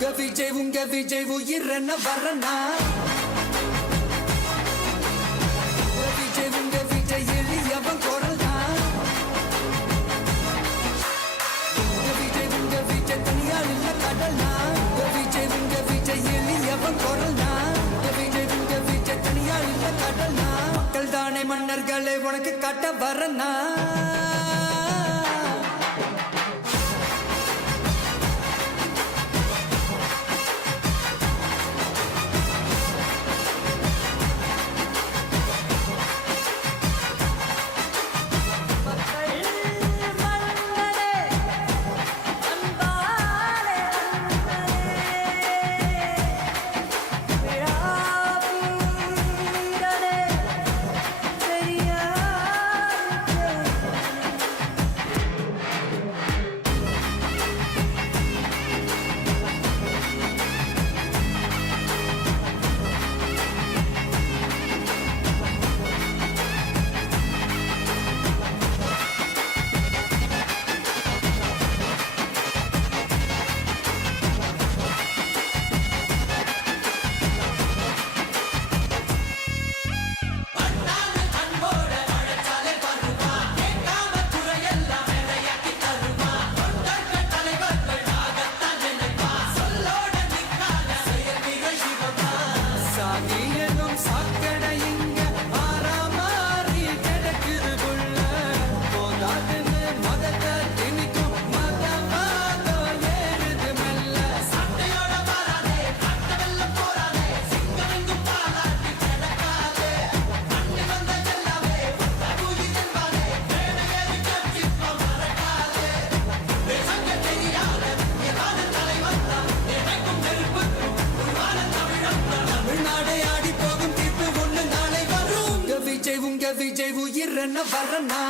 உங்க விஜய் உயிர் என்ன வரனா உங்க விஜய் எளியவன் குரல் தான் உங்க விஜய் தனியால் இல்ல கடல்னா உங்க விஜய் எளியவன் குரல் தான் உங்க விஜய் தனியால் இல்ல கடல்னா மக்கள் தானே மன்னர்களை உனக்கு காட்ட வரனா உங்க விஜய் உயிர் என்ன வரனா